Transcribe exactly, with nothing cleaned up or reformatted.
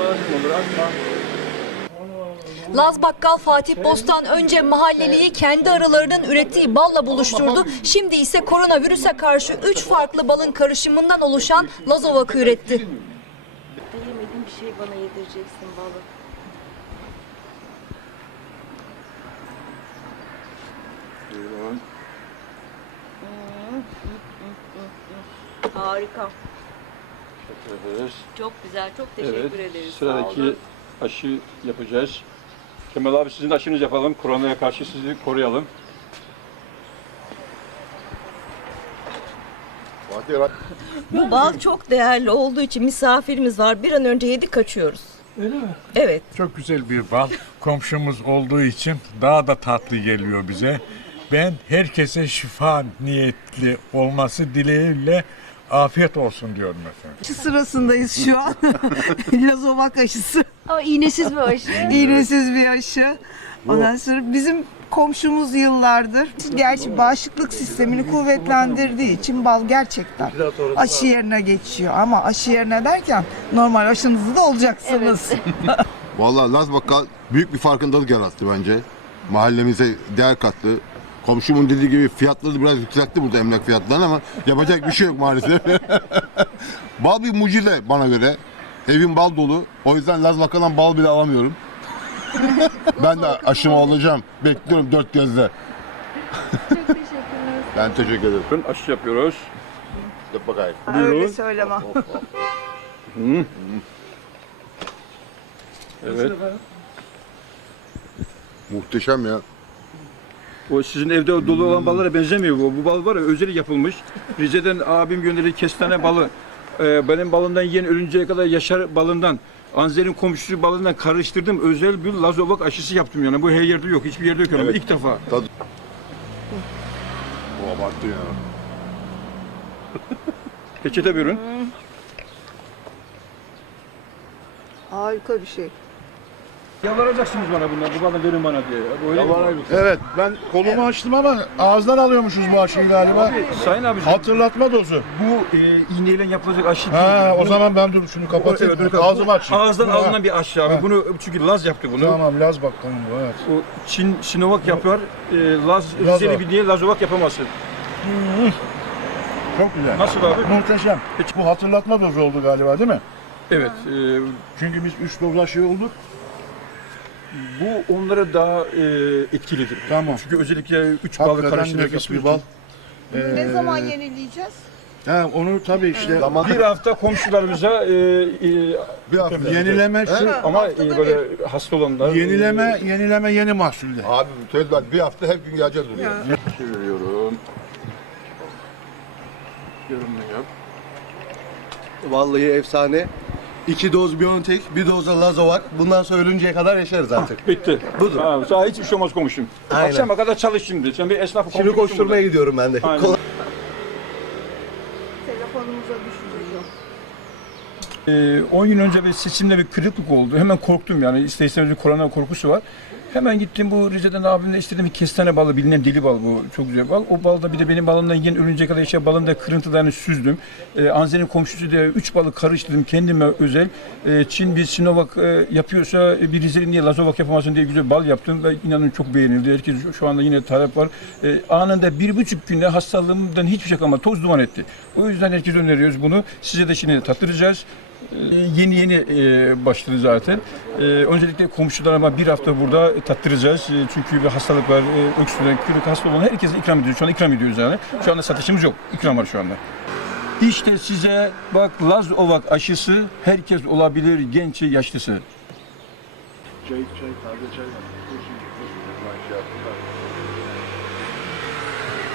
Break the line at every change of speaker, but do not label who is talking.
olur açma.
Laz Bakkal Fatih Bostan önce mahalleliyi kendi arılarının ürettiği balla buluşturdu. Şimdi ise koronavirüse karşı üç farklı balın karışımından oluşan Lazovak'ı üretti.
Yemediğin bir şey bana yedireceksin balık.
Buyurun.
Harika.
Teşekkür ederiz.
Çok güzel. Çok teşekkür
Evet,
ederiz. Sağ
sıradaki
olun.
aşı yapacağız. Kemal abi sizin aşınızı yapalım. Koronaya karşı sizi koruyalım.
Bu bal çok değerli olduğu için misafirimiz var. Bir an önce yedik kaçıyoruz.
Öyle mi?
Evet.
Çok güzel bir bal. Komşumuz olduğu için daha da tatlı geliyor bize. Ben herkese şifa niyetli olması dileğiyle afiyet olsun diyorum efendim.
Aşı sırasındayız şu an. Lazovak aşısı.
Ama iğnesiz bir aşı.
İğnesiz bir aşı. Ondan sonra bizim komşumuz yıllardır. Gerçi bağışıklık sistemini kuvvetlendirdiği için bal gerçekten aşı yerine geçiyor. Ama aşı yerine derken normal aşınızı da olacaksınız.
Vallahi Laz Bakkal büyük bir farkındalık yarattı bence. Mahallemize değer kattı. Komşumun dediği gibi fiyatları biraz yükseltti burada emlak fiyatlarını ama yapacak bir şey yok maalesef. Bal bir mucize bana göre. Evim bal dolu. O yüzden Laz Bakkal'dan bal bile alamıyorum. Ben de aşımı alacağım. Bekliyorum dört gözle.
Çok teşekkürler.
Ben teşekkür ederim.
Aşı yapıyoruz.
Yap bakayım.
Öyle söyleme.
Hı. Evet.
Muhteşem ya.
O sizin evde dolu olan ballara benzemiyor bu. Bu bal var ya özel yapılmış. Rize'den abim gönderdiği kestane balı. Ee, benim balımdan yiyen ölünceye kadar Yaşar balından, Anzer'in komşusu balından karıştırdım. Özel bir Lazovak aşısı yaptım yani. Bu her yerde yok. Hiçbir yerde yok. Yani.
Evet.
İlk defa.
Tadı. O abarttı ya.
Peçete buyurun.
Harika bir şey.
Yalvaracaksınız bana bunlar. Bu balı verin bana diye. Böyle mi?
Evet, ben kolumu açtım ama ağızdan alıyormuşuz bu aşıyı galiba.
Abi, Sayın abi
Hatırlatma dozu.
bu e, iğneyle yapılacak aşı
Ha,
değil.
o
Bunu-
zaman ben dur şunu kapatayım.
Evet, dur,
Ağzımı açayım.
Ağızdan
Ha,
alınan bir aşı abi.
Ha.
Bunu çünkü Laz yaptı bunu.
Tamam, Laz Bakkal bu, evet.
O Çin Sinovac yapıyor. E, Laz
Laz
Rizeli
var.
bir diye Lazovak yapamazsın.
Çok güzel.
Nasıl abi?
Muhteşem. Bu hatırlatma dozu oldu galiba değil mi?
Evet. E,
Çünkü biz üç doz aşı olduk.
bu onlara daha e, etkilidir.
Tamam.
Çünkü özellikle üç balı
Hakikaten
karıştırarak
nefis bir
yapıyorsun.
bal. Ee,
Ne zaman yenileyeceğiz?
Ha, onu tabii işte
Bir hafta komşularımıza e, e,
Bir hafta.
yenileme şu
ama e, böyle hasta olanlar
yenileme yenileme yeni mahsulde.
Abi söz ver, bir hafta her gün geleceğiz buraya.
çeviriyorum. Yorumunu yap.
Vallahi efsane. İki doz Biontech, bir doz da Lazovak. Bundan sonra ölünceye kadar yaşarız artık.
Bitti.
Budur.
Ha, daha hiçbir şey olmaz komşum.
Aynen.
Akşama kadar çalış şimdi. Sen bir esnaf
Şimdi koşturmaya gidiyorum ben de.
Aynen.
Kolay-
Telefonumuza düşecek o.
Ee, on gün önce bir seçimde bir kırıklık oldu. Hemen korktum yani. İster istemez bir korona korkusu var. Hemen gittim bu Rize'den abimle istedim bir kestane balı, bilinen deli bal bu. Çok güzel bal. O balda bir de benim balımdan yiyen ölünceye kadar yaşayan balın da kırıntılarını süzdüm. Ee, Anzer'in komşusu diye üç balı karıştırdım kendime özel. Ee, Çin bir Sinovac e, yapıyorsa e, bir Rize'nin niye Lazovak yapamazsın diye güzel bal yaptım ve inanın çok beğenildi. Herkes şu, şu anda yine talep var. Ee, anında bir buçuk günde hastalığımdan hiçbir şey kalmadı. Toz duman etti. O yüzden herkese öneriyoruz bunu. Size de şimdi tattıracağız. Ee, yeni yeni e, başladı zaten. Ee, öncelikle komşularıma bir hafta burada e, tattıracağız. E, çünkü bir hastalık var. E, öksüren, kürük hasta olan herkese ikram ediyoruz. Şu anda ikram ediyoruz yani. Şu anda satışımız yok. İkram var şu anda. İşte size bak Lazovak aşısı herkes olabilir, genç yaşlısı.
Çay çay taze çay var.